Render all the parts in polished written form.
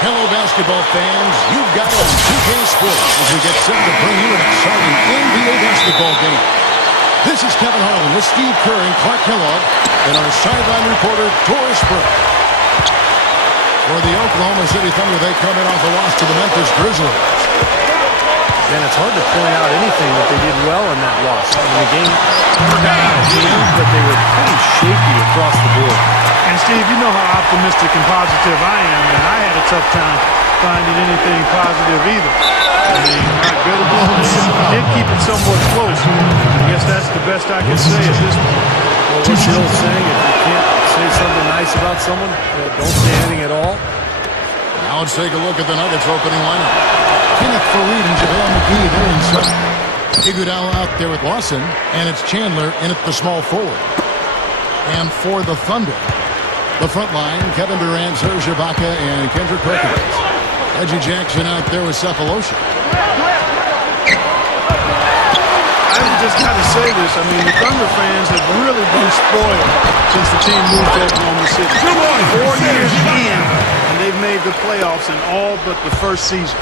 Hello, basketball fans. You've got on 2K Sports as we get set to bring you an exciting NBA basketball game. This is Kevin Harlan with Steve Kerr and Clark Kellogg and our sideline reporter, Doris Burke. For the Oklahoma City Thunder, they come in off a loss to the Memphis Grizzlies. And it's hard to point out anything that they did well in that loss. I mean, the game never got out of hand, but they were pretty shaky across the board. And Steve, you know how optimistic and positive I am, and I had a tough time finding anything positive either. I mean, my good did keep it somewhat close. I guess that's the best I can say at this point. Well, what's the old saying? If you can't say something nice about someone, don't say anything at all. Now let's take a look at the Nuggets opening lineup. Kenneth Faried and JaVale McGee, they're inside. Iguodala out there with Lawson, and it's Chandler in at the small forward. And for the Thunder, the front line, Kevin Durant, Serge Ibaka, and Kendrick Perkins. Reggie Jackson out there with Cephalosha. I just got to say this. I mean, the Thunder fans have really been spoiled since the team moved to Oklahoma City. 4 years in, and they've made the playoffs in all but the first season.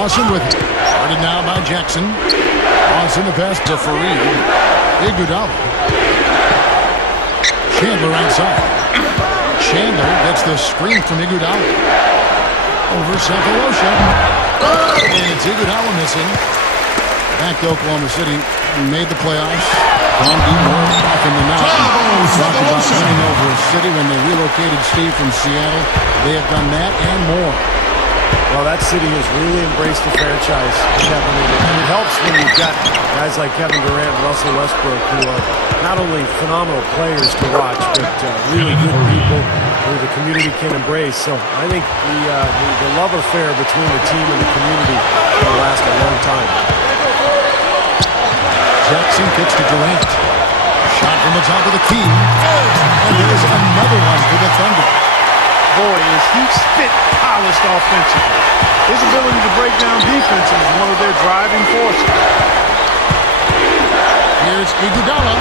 Lawson with it. Started now by Jackson. Lawson the pass to Faried. Iguodala. Chandler outside. Chandler gets the screen from Iguodala. Over Cephalosha. And it's Iguodala missing. Back to Oklahoma City. Made the playoffs. Tom D. more often than not. Talk about winning over a city when they relocated Steve from Seattle. They have done that and more. Well, that city has really embraced the franchise, Kevin, and it helps when you've got guys like Kevin Durant and Russell Westbrook who are not only phenomenal players to watch, but really good people who the community can embrace. So I think the love affair between the team and the community will last a long time. Jackson kicks to Durant. Shot from the top of the key. And there's another one for the Thunder. Boy, is he spit polished offensively. His ability to break down defenses is one of their driving forces. Here's Iguodala.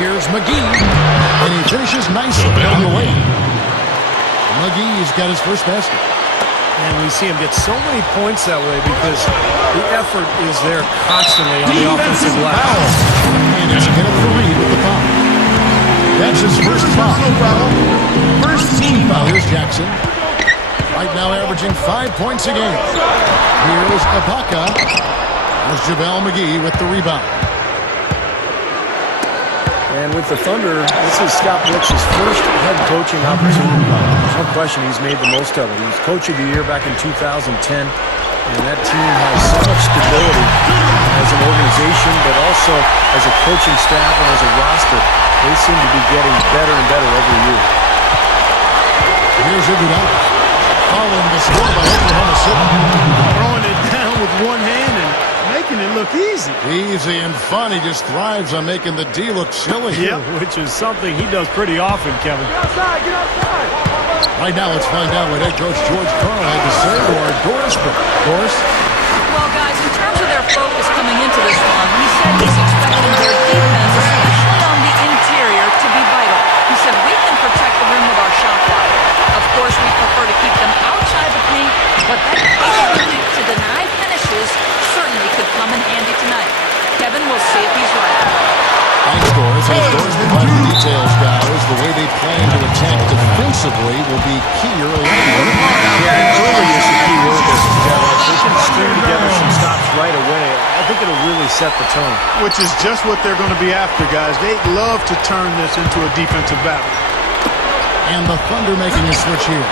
Here's McGee. And he finishes nicely on the way. McGee's got his first basket. And we see him get so many points that way because the effort is there constantly on the offensive glass. And it's Kenneth Faried with the foul. That's his first foul. First team foul. Here's Jackson. Right now averaging 5 points a game. Here's Ibaka. There's JaVale McGee with the rebound. And with the Thunder, this is Scott Brooks' first head coaching opportunity. There's no question he's made the most of it. He was Coach of the Year back in 2010. And that team has so much stability as an organization, but also as a coaching staff and as a roster. They seem to be getting better and better every year. Here's Iguodala. Following the score by Oklahoma City. Throwing it down with one hand and making it look easy. Easy and fun. He just thrives on making the D look silly. Yeah, which is something he does pretty often, Kevin. Get outside, get outside. Right now, let's find out what head coach George Karl had to say to our Doris Burke. Doris? Well, guys, in terms of their focus coming into this one, he said he's expecting their defense, especially on the interior, to be vital. He said we can protect the rim with our shot block. Of course, we prefer to keep them outside the paint, but that capability to deny finishes certainly could come in handy tonight. Kevin will see if he's right. Thanks, Doris. And as Doris provided the details, guys, the way they plan to attack defensively will be key early on. Yeah, early is the key word there, Kevin. If they can string together some stops right away, I think it'll really set the tone. Which is just what they're going to be after, guys. They'd love to turn this into a defensive battle. And the Thunder making a switch here.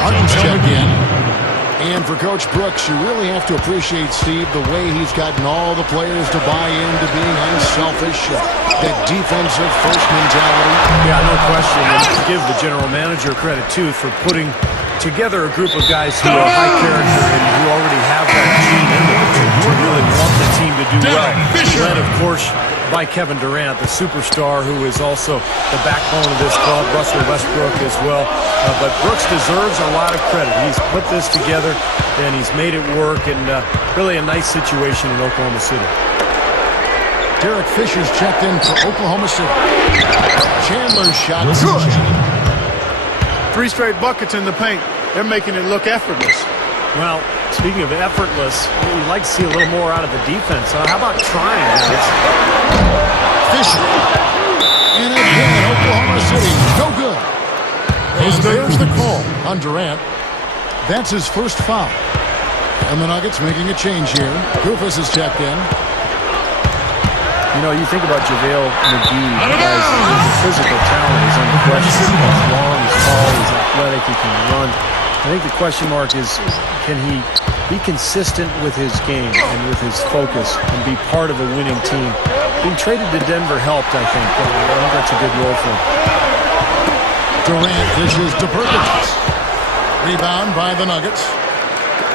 Martin's checked in. And for Coach Brooks, you really have to appreciate, Steve, the way he's gotten all the players to buy into being unselfish, that defensive first mentality. Yeah, no question. And give the general manager credit, too, for putting together a group of guys who are high character and who already have that gene in them to really want the team to do well. Led, of course, by Kevin Durant, the superstar who is also the backbone of this club, Russell Westbrook as well. But Brooks deserves a lot of credit. He's put this together and he's made it work, and really a nice situation in Oklahoma City. Derek Fisher's checked in for Oklahoma City. Chandler's shot. 3 straight buckets in the paint. They're making it look effortless. Well, speaking of effortless, you'd like to see a little more out of the defense. How about trying, guys? Fisher. And again, Oklahoma City. No good. And there's the call on Durant. That's his first foul. And the Nuggets making a change here. Rufus is checked in. You know, you think about JaVale McGee, guys, his physical talent is unquestioned. He's long, he's tall, he's athletic, he can run. I think the question mark is, can he be consistent with his game and with his focus and be part of a winning team? Being traded to Denver helped, I think. I think that's a good role for him. Durant dishes to Perkins. Rebound by the Nuggets.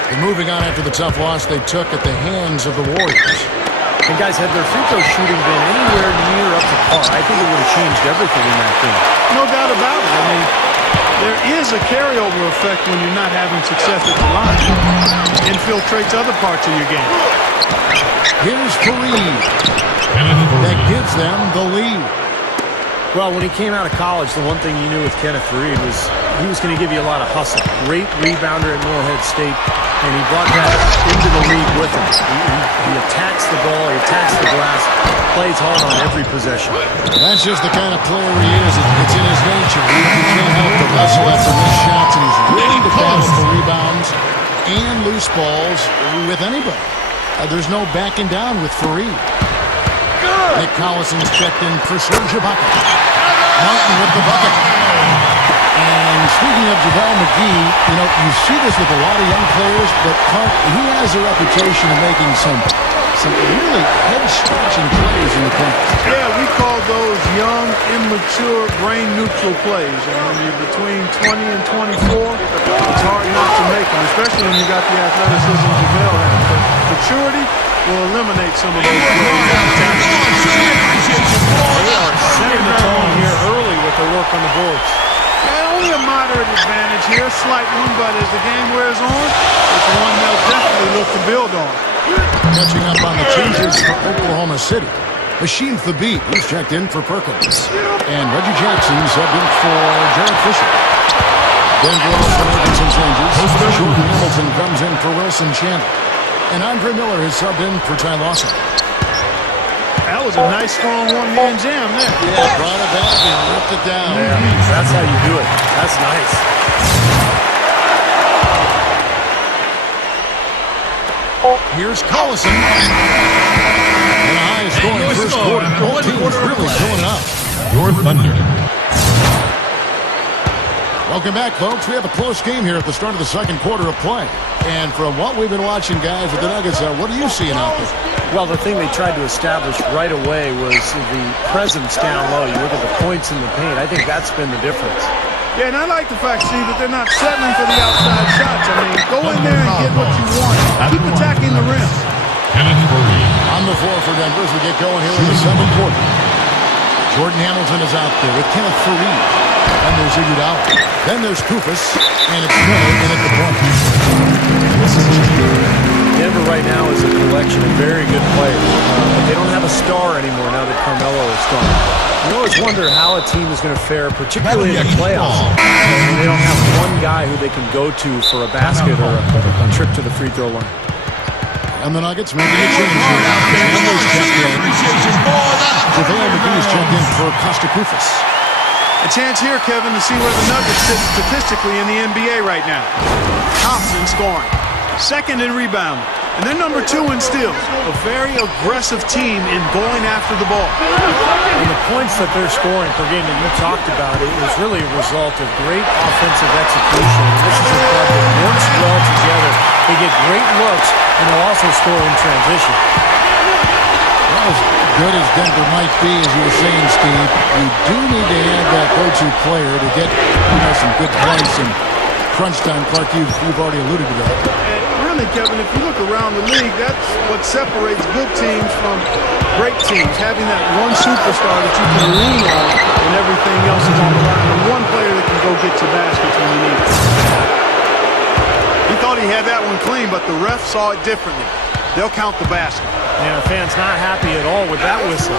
And moving on after the tough loss they took at the hands of the Warriors. And guys, had their free throw shooting been anywhere near up to par, I think it would have changed everything in that game. No doubt about it. I mean, there is a carryover effect when you're not having success at the line. It infiltrates other parts of your game. Here's Fareed. That gives them the lead. Well, when he came out of college, the one thing you knew with Kenneth Fareed was he was going to give you a lot of hustle. Great rebounder at Morehead State, and he brought that into the league with him. He attacks the ball, he attacks the glass, plays hard on every possession. That's just the kind of player he is. It's in his nature. He can't help but hustle after missed shots, and he's willing to battle for rebounds and loose balls with anybody. There's no backing down with Fareed. Nick Collison's checked in for Serge Ibaka. Martin with the bucket. And speaking of JaVale McGee, you know, you see this with a lot of young players, but Clark, he has a reputation of making some really head-scratching plays in the paint. Yeah, we call those young, immature, brain-neutral plays. And when you're between 20 and 24, it's hard not to make them, especially when you got the athleticism JaVale has. But maturity will eliminate some of those plays. They are setting the tone here early with their work on the boards. Only a moderate advantage here, slight one, but as the game wears on, it's one they'll definitely look to build on. Catching up on the changes for Oklahoma City. Machine Thabit, he's checked in for Perkins. And Reggie Jackson subbed in for Jared Fisher. Denver also making some changes. Jordan Hamilton comes in for Wilson Chandler. And Andre Miller has subbed in for Ty Lawson. That was a nice, strong one-hand jam there. Yeah, brought it back and ripped it down. Yeah, that's how you do it. That's nice. Here's Collison. And a high-scoring first quarter. Both teams really filling it up. Your Thunder. Welcome back, folks. We have a close game here at the start of the second quarter of play. And from what we've been watching, guys, with the Nuggets, what are you seeing out there? Well, the thing they tried to establish right away was the presence down low. You look at the points in the paint. I think that's been the difference. Yeah, and I like the fact, Steve, that they're not settling for the outside shots. I mean, go in there and get what you want. Keep attacking the rim. On the floor for Denver as we get going here in the second quarter. Jordan Hamilton is out there with Kenneth Fareed. And there's Iguodala. Then there's Kufis. And it's Miller in at the point. Denver right now is a collection of very good players. But they don't have a star anymore now that Carmelo is gone. You always wonder how a team is going to fare, particularly in the playoffs. They don't have one guy who they can go to for a basket or a trip to the free throw line. And the Nuggets making a change here. Chandler's checked in. JaVale McGee's checked in for Costa Kufis. A chance here, Kevin, to see where the Nuggets sit statistically in the NBA right now. Thompson scoring. Second in rebound. And they're number 2 in steals. A very aggressive team in going after the ball. And the points that they're scoring per game that you talked about, it was really a result of great offensive execution. This is a club that works well together. They get great looks, and they'll also score in transition. Well, as good as Denver might be, as you were saying, Steve, you do need to have that go-to player to get some good plays and crunch time. Clark, you've already alluded to that. And really, Kevin, if you look around the league, that's what separates good teams from great teams. Having that one superstar that you can lean on and everything else is all around. And one player that can go get your baskets when you need it. He thought he had that one clean, but the ref saw it differently. They'll count the basket. Yeah, the fans not happy at all with that whistle.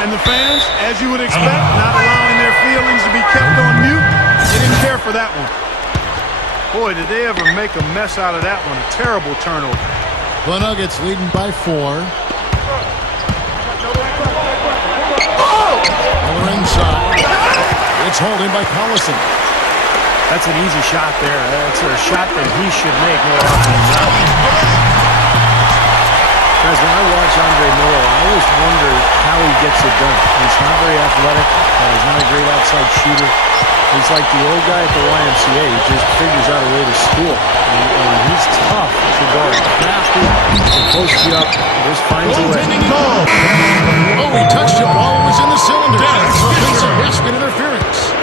And the fans, as you would expect, not allowing their feelings to be kept on mute. They didn't care for for that one. Boy, did they ever make a mess out of that one. A terrible turnover. The Nuggets leading by 4. Miller inside. It's holding by Collison. That's an easy shot there. That's a shot that he should make more often than not. Guys, when I watch Andre Miller, I always wonder how he gets it done. He's not very athletic. He's not a great outside shooter. He's like the old guy at the YMCA. He just figures out a way to score. And he's tough to guard. Crafty, can post you up, just finds a way. Oh, he touched it while it was in the cylinder. That's offensive basket interference.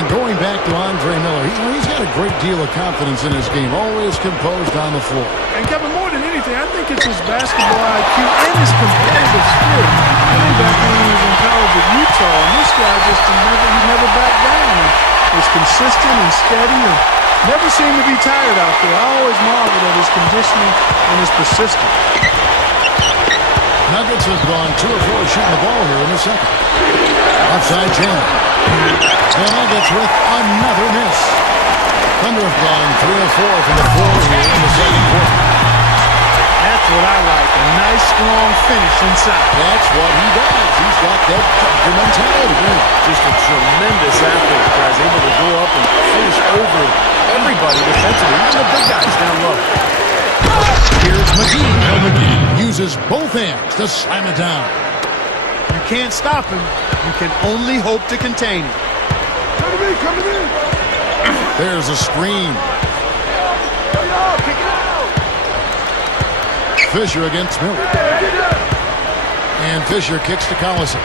And going back to Andre Miller, he's got a great deal of confidence in his game, always composed on the floor. And Kevin, more than anything, I think it's his basketball IQ and his competitive spirit. I think back when he was in college at Utah, and this guy just never backed down. He was consistent and steady and never seemed to be tired out there. I always marveled at his conditioning and his persistence. Nuggets have gone 2 of 4 shooting the ball here in the second. Outside Chandler. The Nuggets with another miss. Thunder have gone 3 of 4 from the floor here in the second quarter. That's what I like, a nice, strong finish inside. That's what he does. He's got that Thunder mentality. Just a tremendous athlete, guys. Able to go up and finish over everybody defensively, even the big guys down low. Here's McGee. Uses both hands to slam it down. You can't stop him. You can only hope to contain him. Coming in. There's a screen. Fisher against Miller. And Fisher kicks to Collison.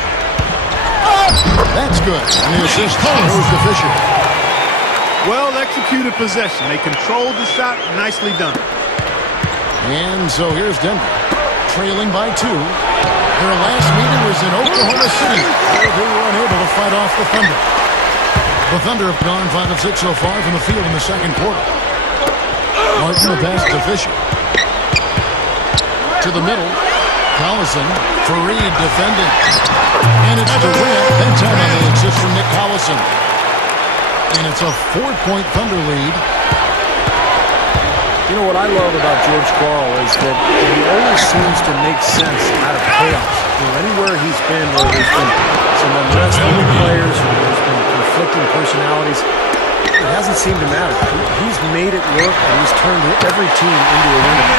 That's good. And the assist goes to Fisher. Well-executed possession. They controlled the shot. Nicely done. And so here's Denver, trailing by 2. Their last meeting was in Oklahoma City, where they were unable to fight off the Thunder. The Thunder have gone 5 of 6 so far from the field in the second quarter. Martin the pass to Fisher. To the middle. Collison. Fareed defending. And it's Durant. Then time on the assist from Nick Collison. And it's a 4-point Thunder lead. You know what I love about George Karl is that he always seems to make sense out of chaos. Anywhere he's been where there's been some unrest with the players, or there's been conflicting personalities, it hasn't seemed to matter. He's made it work, and he's turned every team into a winner.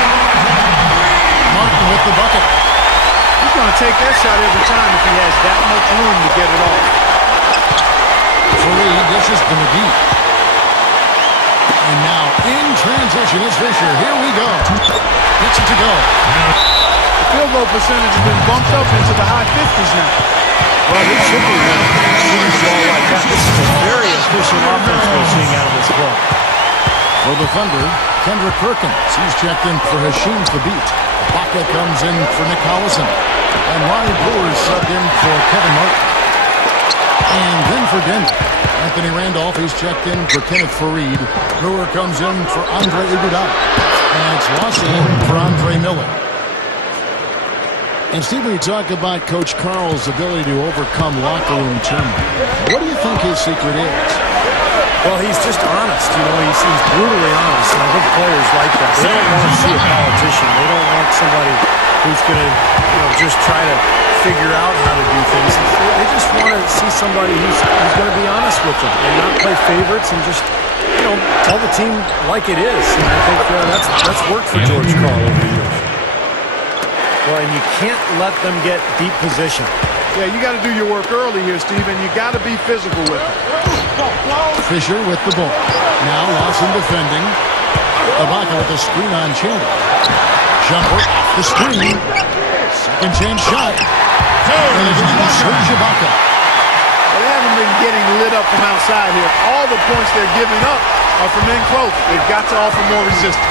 Martin with the bucket. He's going to take that shot every time if he has that much room to get it off. Fareed dishes to McGee. And now in transition is Fisher. Here we go. Gets it to go. The field goal percentage has been bumped up into the high 50s now. Well, it should be shooting the ball like that. This is a very efficient offense we're seeing out of this club. For the Thunder, Kendrick Perkins. He's checked in for Hasheem Thabit. Baca comes in for Nick Collison. And Ronnie Brewer subbed in for Kevin Martin. And then for Denver, Anthony Randolph, he's checked in for Kenneth Fareed. Brewer comes in for Andre Iguodala. And it's Lawson in for Andre Miller. And Steve, when you talk about Coach Karl's ability to overcome locker room turmoil, what do you think his secret is? Well, he's just honest. He's brutally honest. And I think players like that. They don't want to see a politician. They don't want somebody who's going to, just try to figure out how to do things. They just want to see somebody who's going to be honest with them and not play favorites and just, tell the team like it is. And I think that's worked for George Karl over the years. Well, and you can't let them get deep position. Yeah, you got to do your work early here, Steve, and you got to be physical with it. Fisher with the ball. Now Lawson defending. Ibaka with the screen on Chandler. Jumper, the screen. Second chance shot. And it's on Serge Ibaka. They haven't been getting lit up from outside here. All the points they're giving up are from in close. They've got to offer more resistance.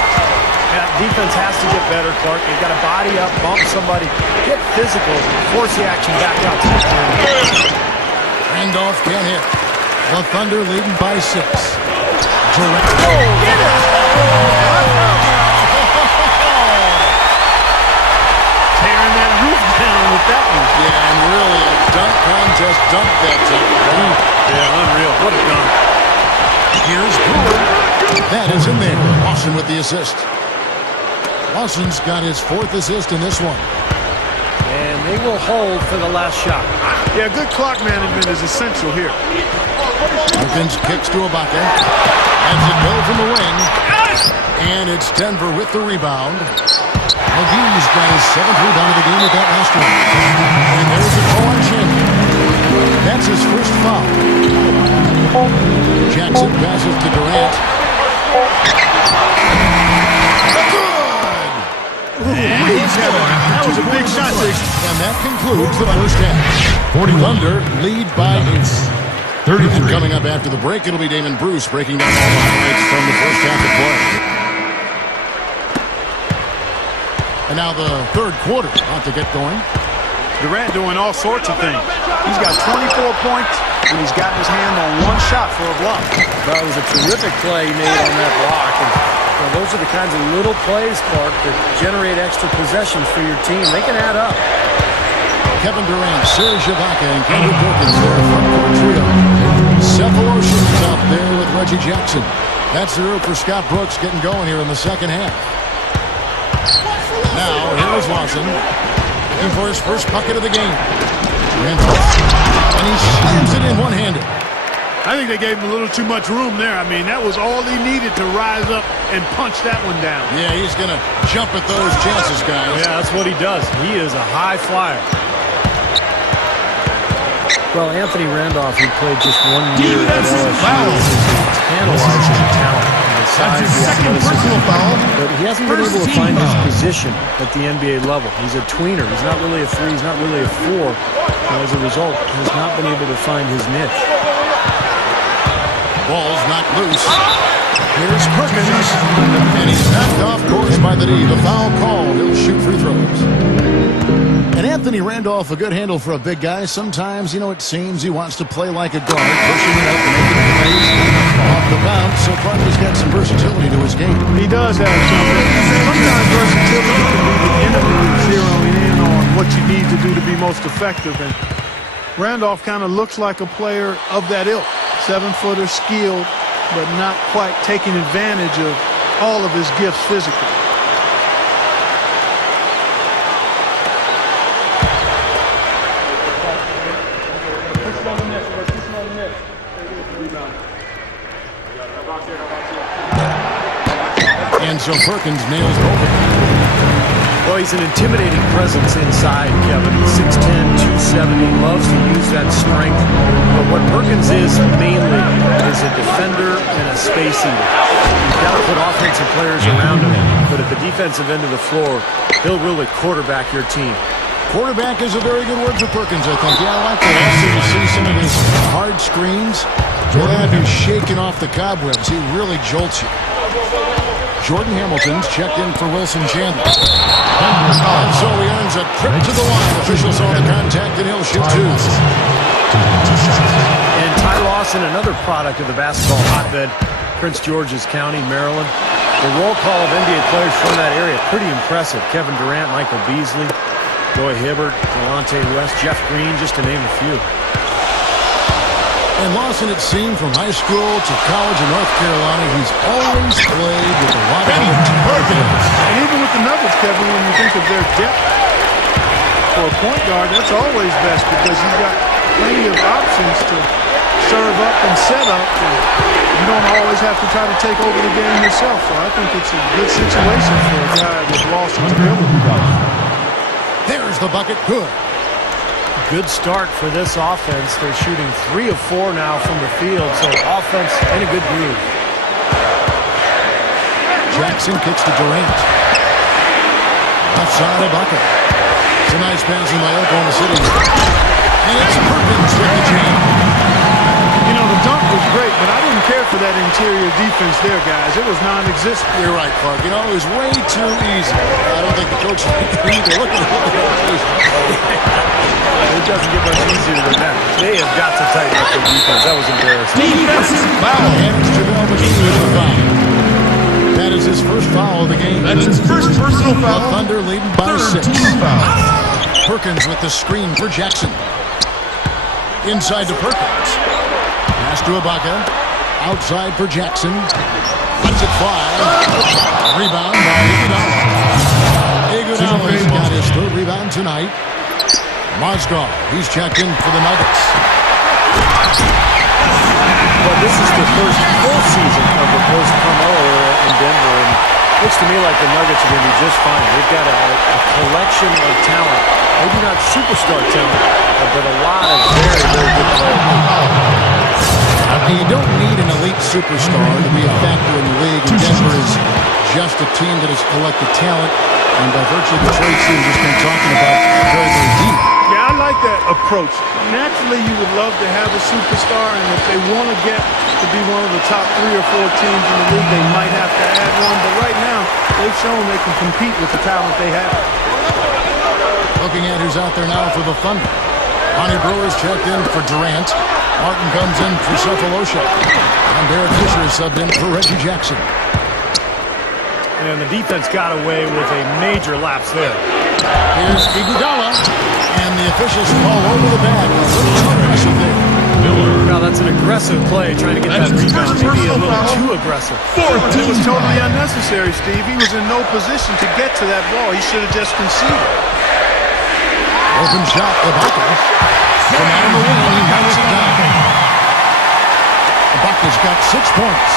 Yeah, defense has to get better, Clark. You've got to body up, bump somebody, get physical, force the action back out to the corner. Randolph can't hit. The Thunder leading by 6. Durant. Get it! Tearing that roof down with that one. Yeah, and really a dunk contest dunk that time. Yeah, unreal. What a dunk. Here's Brewer. That is in there. Lawson with the assist. Lawson's got his 4th assist in this one. And they will hold for the last shot. Yeah, good clock management is essential here. Perkins kicks to Ibaka. Has it go from the wing. And it's Denver with the rebound. McGee's got his 7th rebound of the game with that last one. And there's a call on Chandler. That's his first foul. Jackson passes to Durant. That was a big shot, Dick. And that concludes the first half. 41. Thunder lead by 8. 33. And coming up after the break, it'll be Damon Bruce breaking down all the highlights from the first half of play. And now the third quarter about to get going. Durant doing all sorts of things. He's got 24 points, and he's got his hand on one shot for a block. That was a terrific play he made on that block. And those are the kinds of little plays, Clark, that generate extra possessions for your team. They can add up. Kevin Durant, Serge Ibaka, and Kendrick Perkins, their front court trio. Cephalosha's up there with Reggie Jackson. That's the route for Scott Brooks getting going here in the second half. Now, here is Lawson, looking for his first bucket of the game. And he slams it in one-handed. I think they gave him a little too much room there. I mean, that was all he needed to rise up and punch that one down. Yeah, he's going to jump at those chances, guys. Yeah, that's what he does. He is a high flyer. Well, Anthony Randolph, who played just 1 year at LSU, is tantalizing talent. That's his second personal foul. But he hasn't been able to find his position at the NBA level. He's a tweener. He's not really a 3. He's not really a 4. And as a result, he has not been able to find his niche. Ball's knocked loose. Here's Perkins. And he's knocked off course by the D. The foul call. He'll shoot free throws. And Anthony Randolph, a good handle for a big guy. Sometimes, it seems he wants to play like a guard, pushing it up and making plays off the bounce. So far, he's got some versatility to his game. He does have some. Sometimes versatility can be the enemy of zeroing in on what you need to do to be most effective. And Randolph kind of looks like a player of that ilk. 7-footer, skilled, but not quite taking advantage of all of his gifts physically. And so Perkins nails both. Well, he's an intimidating presence inside, Kevin. He's 6'10", 270, loves to use that strength. But what Perkins is mainly is a defender and a space eater. You've got to put offensive players around him, but at the defensive end of the floor, he'll really quarterback your team. Quarterback is a very good word for Perkins, I think. Yeah, I like that. Also, you see some of his hard screens. He'll have you shaking off the cobwebs. He really jolts you. Jordan Hamilton's checked in for Wilson Chandler. And so he earns a trip to the line. Officials saw the contact, and he'll shoot 2. And Ty Lawson, another product of the basketball hotbed, Prince George's County, Maryland. The roll call of NBA players from that area, pretty impressive. Kevin Durant, Michael Beasley, Roy Hibbert, Delonte West, Jeff Green, just to name a few. And Lawson, it seemed, from high school to college in North Carolina, he's always played with a lot of Perkins. And even with the Nuggets, Kevin, when you think of their depth for a point guard, that's always best because you've got plenty of options to serve up and set up. And you don't always have to try to take over the game yourself. So I think it's a good situation for a guy with Lawson's ability. There's the bucket. Good. Good start for this offense. They're shooting 3 of 4 now from the field, so offense in a good groove. Jackson kicks to Durant. Left side of Ibaka. It's a nice passing by Oklahoma City. And it's Perkins with the jam. The dunk was great, but I didn't care for that interior defense there, guys. It was non-existent. You're right, Clark. It was way too easy. I don't think the coach either. Look at it. It doesn't get much easier than that. They have got to tighten up their defense. That was embarrassing. Defensive foul. And it's JaVale McGee with the foul. That is his first foul of the game. That's his first personal foul. The Thunder leading by 6. Foul. Perkins with the screen for Jackson. Inside to Perkins. Pass to Ibaka. outside for Jackson. Lets it fly. Rebound by Iguodala. Iguodala's got his third rebound tonight. Mozgov, he's checked in for the Nuggets. Well, this is the first full season of the post-Carmelo era in Denver, and it looks to me like the Nuggets are going to be just fine. They've got a collection of talent. Maybe not superstar talent, but a lot of very, very good players. You don't need an elite superstar to be a factor in the league, and Denver is just a team that has collected talent, and by virtue of the trade season just been talking about very, very deep. Yeah, I like that approach. Naturally, you would love to have a superstar, and if they want to get to be one of the top 3 or 4 teams in the league, they might have to add one. But right now, they've shown they can compete with the talent they have. Looking at who's out there now for the Thunder. Lonnie Brewer's checked in for Durant. Martin comes in for Cephalosha. And Derek Fisher is subbed in for Reggie Jackson. And the defense got away with a major lapse there. Here's Iguodala. And the officials call over the bag. A little too aggressive there. Now that's an aggressive play, trying to get that rebound. Maybe a little too aggressive. It was totally unnecessary, Steve. He was in no position to get to that ball. He should have just conceded. Open shot, Ibaka. From out of the wing, he knocks it down. Ibaka's got 6 points.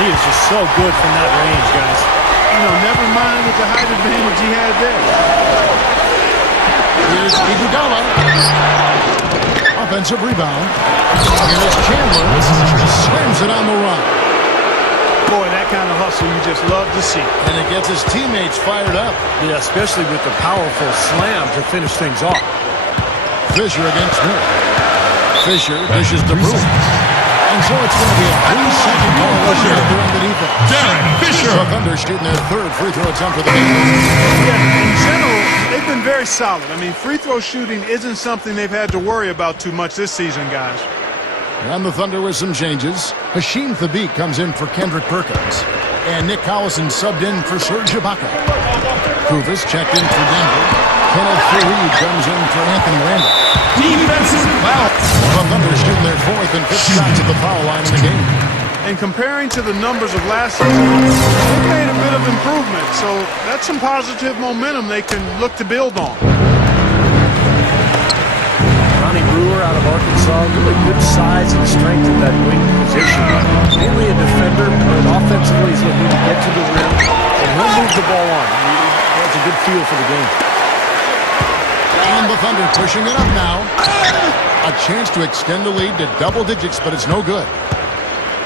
He is just so good from that range, guys. You know, never mind with the height advantage he had there. Here's Iguodala. Offensive rebound. Here's Chandler. Slams it on the run. Boy, that kind of hustle you just love to see. And it gets his teammates fired up. Yeah, especially with the powerful slam to finish things off. Fisher against Miller. Fisher dishes to Brewer. And so it's going to be a 3-second coalition during the defense. Derek Fisher. The Thunder shooting their third free throw attempt for the game. Yeah, in general, they've been very solid. I mean, free throw shooting isn't something they've had to worry about too much this season, guys. And the Thunder with some changes. Hashim Thabit comes in for Kendrick Perkins. And Nick Collison subbed in for Serge Ibaka. Kuvas checked in for Denver. Kenneth Faried comes in for Anthony Randall. Defensive foul. The Thunder shooting their 4th and 5th shots at the foul line in the game. And comparing to the numbers of last season, they've made a bit of improvement. So that's some positive momentum they can look to build on. Ronnie Brewer out of Arkansas, really good size and strength at that wing position. Mainly a defender, but offensively he's looking to get to the rim, and he'll move the ball on. He has a good feel for the game. And the Thunder pushing it up now. A chance to extend the lead to double digits, but it's no good.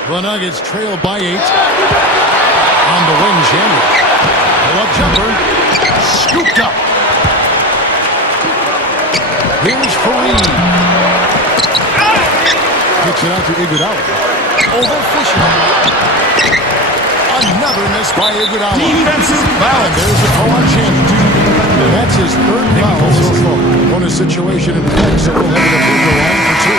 The Nuggets trail by 8. On the wing, Chandler. Pull-up jumper. Scooped up. Here's Faried. Kicks it out to Iguodala. Over Fisher. Another miss by Iguodala. Defensive foul. And there's a call on Chandler. That's his 3rd foul so far. On a situation in play, so we'll have the free throw line for 2.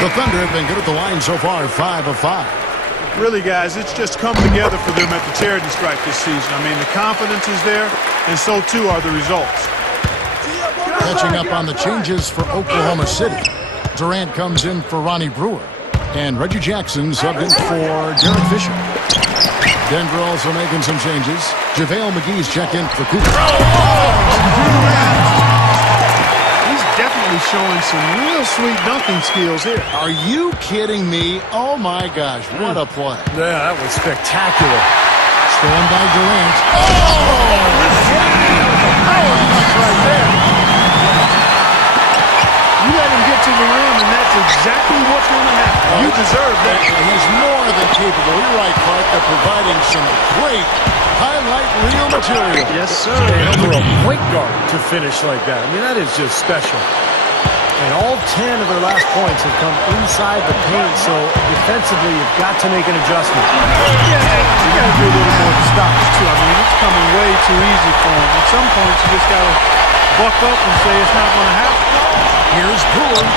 The Thunder have been good at the line so far, 5 of 5. Really, guys, it's just come together for them at the charity stripe this season. I mean, the confidence is there, and so too are the results. Catching up on the changes for Oklahoma City. Durant comes in for Ronnie Brewer. And Reggie Jackson subbed in for Derek Fisher. Denver also making some changes. JaVale McGee's checked in for Cooper. He's definitely showing some real sweet dunking skills here. Are you kidding me? Oh, my gosh. What a play. Yeah, that was spectacular. Stolen by Durant. Right there. You let him get to the rim, and that's exactly what's going to happen. You deserve that. He's more than capable. You're right, Clark, of providing some great highlight reel material. Yes, sir. And for a point guard to finish like that, I mean, that is just special. And all 10 of their last points have come inside the paint, so defensively you've got to make an adjustment. Yeah, you got to do a little more to stop it, too. I mean, it's coming way too easy for him. At some point, you just got to buck up and say it's not going to happen. Here's Brewer.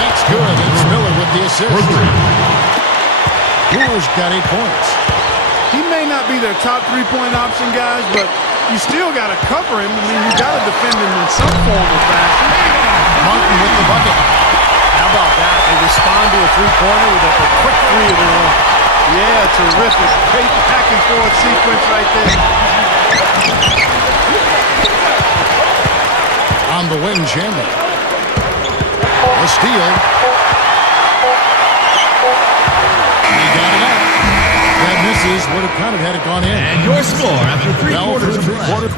That's good. It's Miller with the assist. Brewer's got 8 points. He may not be their top three-point option, guys, but you still got to cover him. I mean, you got to defend him in some form or fashion. Martin with the bucket. How about that? They respond to a three-pointer with a quick three of their own. Yeah, terrific. Great back and forth sequence right there. On the wing, Chandler. A steal. He got it out. That misses. Would have kind of had it gone in. And your score after three quarters of play.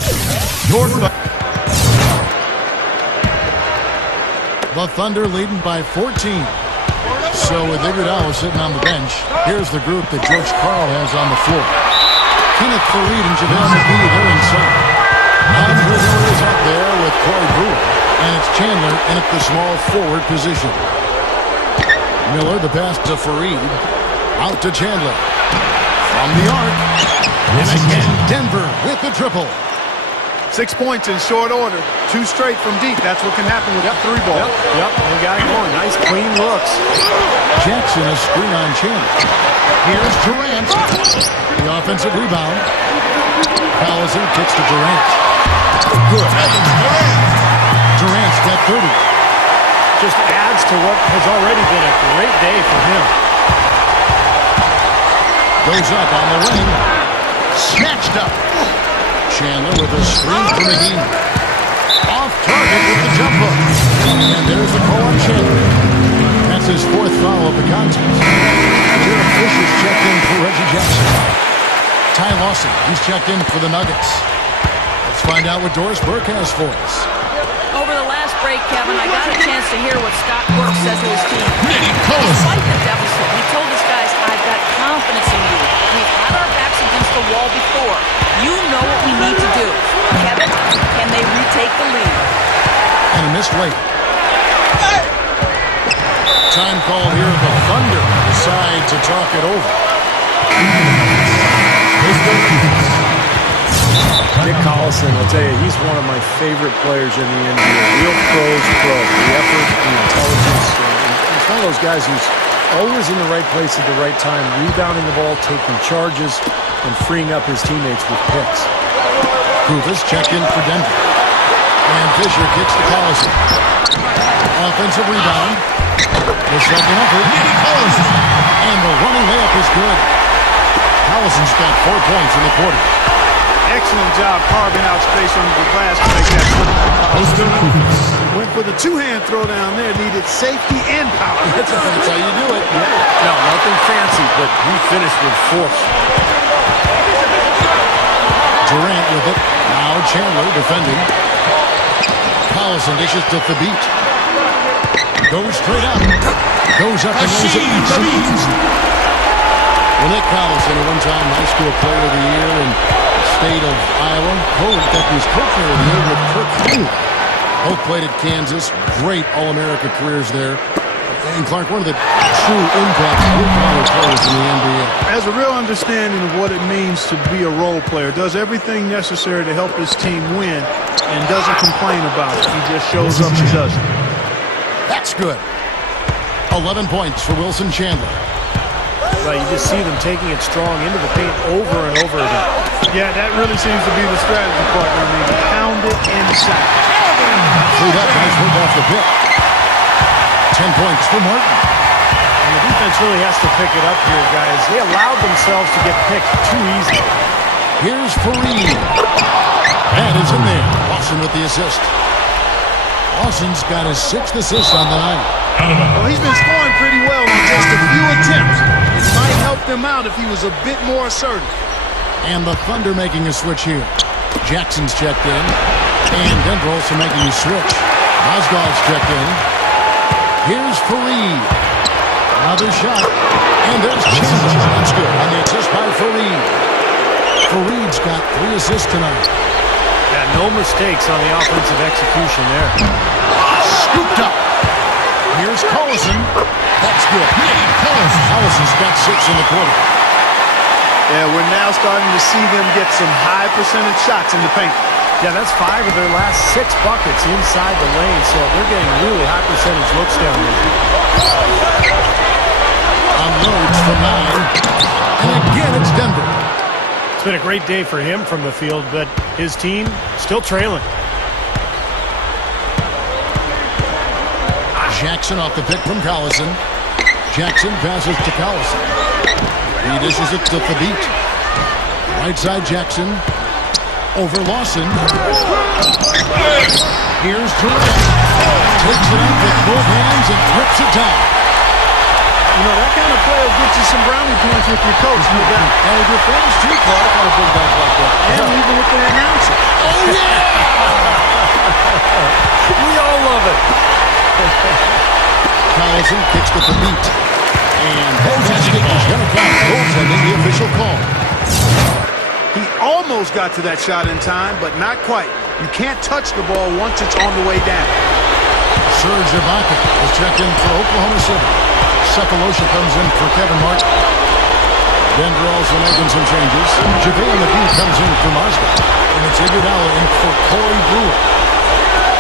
The Thunder leading by 14. So with Iguodala sitting on the bench, here's the group that George Karl has on the floor. Kenneth Faried and JaVale McGee, they're inside. Andre Miller is up there with Corey Brewer. And it's Chandler in at the small forward position. Miller, the pass to Faried. Out to Chandler. From the arc. And again, Denver with the triple. 6 points in short order. 2 straight from deep. That's what can happen with a 3-ball. Yep, they got it going. Nice, clean looks. Jackson a screen on Chandler. Here's Durant. The offensive rebound. Collison kicks to Durant. Good. Durant's got 30. Just adds to what has already been a great day for him. Goes up on the wing. Snatched up. Chandler with a screen for McGee. Off target with the jump hook. And there's the call on Chandler. That's his 4th foul of the contest. Jared Fisher's checked in for Reggie Jackson. Ty Lawson, he's checked in for the Nuggets. Let's find out what Doris Burke has for us. Over the last break, Kevin, I got a chance to hear what Scott Burke said to his team. Nick Collison. Despite the deficit, he told his guys, I've got confidence in you. We've had our backs against the wall before. You know what we need to do. Kevin, can they retake the lead? And a missed late. Time call here. The Thunder decide to talk it over. Nick Collison, I'll tell you, he's one of my favorite players in the NBA. Real pros pro. The effort, the intelligence. He's one of those guys who's always in the right place at the right time, rebounding the ball, taking charges, and freeing up his teammates with picks. Kuzma's checked in for Denver. And Fisher kicks to Collison. Offensive rebound. The second effort. And the running layup is good. Collison's got 4 points in the quarter. Excellent job carving out space under the glass to make that one. Went for the 2-hand throw down there. Needed safety and power. That's how you do it. No, nothing fancy, but he finished with force. Durant with it. Now Chandler defending. Collison dishes to Thabit. Goes straight up. Goes up and lays it. Well, Nick Collison, a one-time high school player of the year in the state of Iowa. That was co-player of the year with Kirk Hingley. Both played at Kansas. Great All-America careers there. And Clark, one of the true impact blue-collar players in the NBA. Has a real understanding of what it means to be a role player. Does everything necessary to help his team win and doesn't complain about it. He just shows up and does it. That's good. 11 points for Wilson Chandler. Right, you just see them taking it strong into the paint over and over again. Yeah, that really seems to be the strategy partner. I mean, pound it inside. Threw that nice work off the pick. 10 points for Martin. And the defense really has to pick it up here, guys. They allowed themselves to get picked too easy. Here's Faried. That is in there. Lawson with the assist. Lawson's got his 6th assist on the night. Well, he's been scoring pretty well on just a few attempts. It might help them out if he was a bit more assertive. And the Thunder making a switch here. Jackson's checked in. And Denver also making a switch. Mozgov's checked in. Here's Faried. Another shot. And there's Chandler. That's good. On the assist by Faried. Faried's got 3 assists tonight. Yeah, no mistakes on the offensive execution there. Scooped up. Here's Collison. That's good. Collison's got 6 in the quarter. Yeah, we're now starting to see them get some high percentage shots in the paint. Yeah, that's 5 of their last 6 buckets inside the lane, so they're getting really high percentage looks down there. Unloads from 9. And again, it's Denver. It's been a great day for him from the field, but his team still trailing. Jackson off the pick from Collison. Jackson passes to Collison. He dishes it to Thabit. Right side Jackson. Over Lawson. Here's Durant. Takes it up with both hands and rips it down. You know, that kind of play will get you some brownie points with your coach, no doubt. And with your friends too, Clark, on a big back like that. And even with the announcer. Oh, yeah! We all love it. Collison kicks to Thabit. And basket is going to count. Goaltending the official call. He almost got to that shot in time, but not quite. You can't touch the ball once it's on the way down. Serge Ibaka is checked in for Oklahoma City. Cephalosha comes in for Kevin Martin. Denver also making some changes. JaVale McGee comes in for Moscow. And it's Iguodala in for Corey Brewer.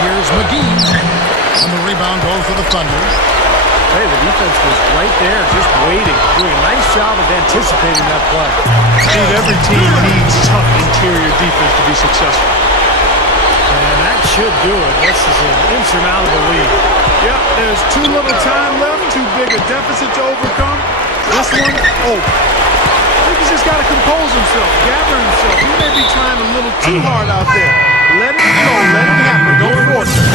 Here's McGee. And the rebound goes for the Thunder. Hey, the defense was right there, just waiting. Doing a nice job of anticipating that play. Steve, every team needs tough interior defense to be successful. And that should do it. This is an insurmountable lead. Yep, there's too little time left, too big a deficit to overcome. This one, I think he's just got to compose himself, gather himself. He may be trying a little too hard out there. Let it go, let it happen, don't force it.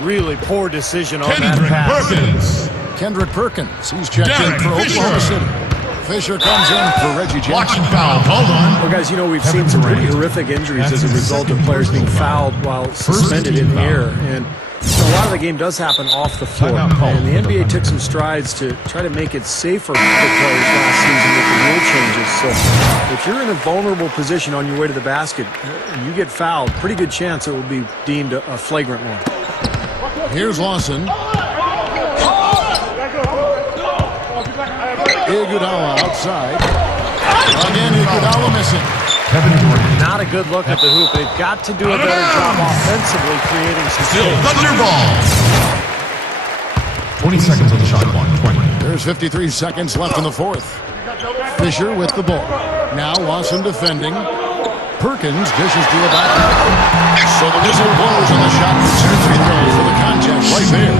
Really poor decision on that pass. Kendrick Perkins. He's checked in for Oklahoma City. Fisher comes in for Reggie Jackson. Foul. Hold on. Well, guys, you know, we've seen some pretty horrific injuries as a result of players being fouled while suspended in the air. And so a lot of the game does happen off the floor. And the NBA took some strides to try to make it safer for players last season with the rule changes. So if you're in a vulnerable position on your way to the basket and you get fouled, pretty good chance it will be deemed a flagrant one. Here's Lawson. Iguodala outside. Again, Iguodala missing. Kevin Durant. Not a good look at the hoop. They've got to do a better job offensively creating some Still space. Thunder ball. 20 seconds on the shot clock. 20. There's 53 seconds left in the fourth. Fisher with the ball. Now Lawson defending. Perkins dishes to Ibaka. So the whistle blows on the shot. Return free throw for the contest right there.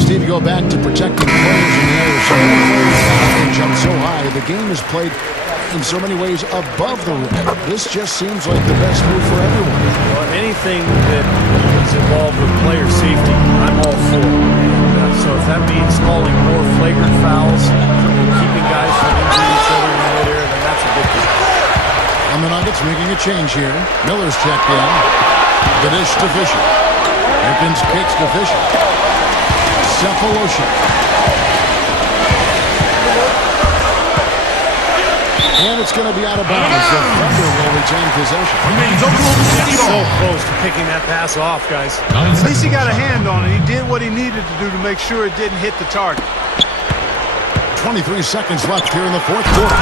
Steve, you go back to protecting players in the air. So they jump so high. The game is played in so many ways above the rim. This just seems like the best move for everyone. Well, anything that is involved with player safety, I'm all for. So if that means calling more flagrant fouls, keeping guys from injuring each other in midair, then that's a good thing. And the Nuggets making a change here. Miller's checked in. The dish to Fisher. Perkins kicks to Fisher. Cephalosha. And it's going to be out of bounds. The Thunder will retain possession. Remains Oklahoma City So ball. close to picking that pass off, guys. At least he got a hand on it. He did what he needed to do to make sure it didn't hit the target. 23 seconds left here in the fourth quarter.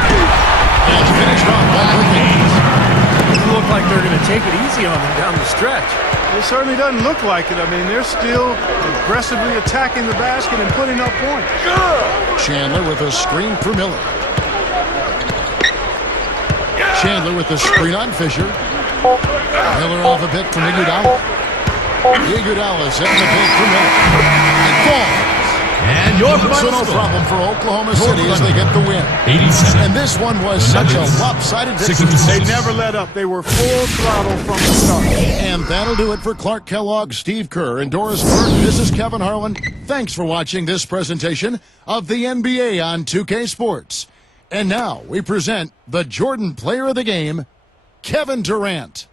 And finished off by Perkins. Doesn't look like they're going to take it easy on them down the stretch. It certainly doesn't look like it. I mean, they're still aggressively attacking the basket and putting up points. Chandler with a screen for Miller. Chandler with the screen on Fisher. Miller off a bit from Iguodala. Iguodala setting the pace for Miller. It falls. And your So final no score. problem for Oklahoma City as they get the win. 87. And this one was such a lopsided victory. 66. They never let up. They were full throttle from the start. And that'll do it for Clark Kellogg, Steve Kerr, and Doris Burke. This is Kevin Harlan. Thanks for watching this presentation of the NBA on 2K Sports. And now we present the Jordan Player of the Game, Kevin Durant.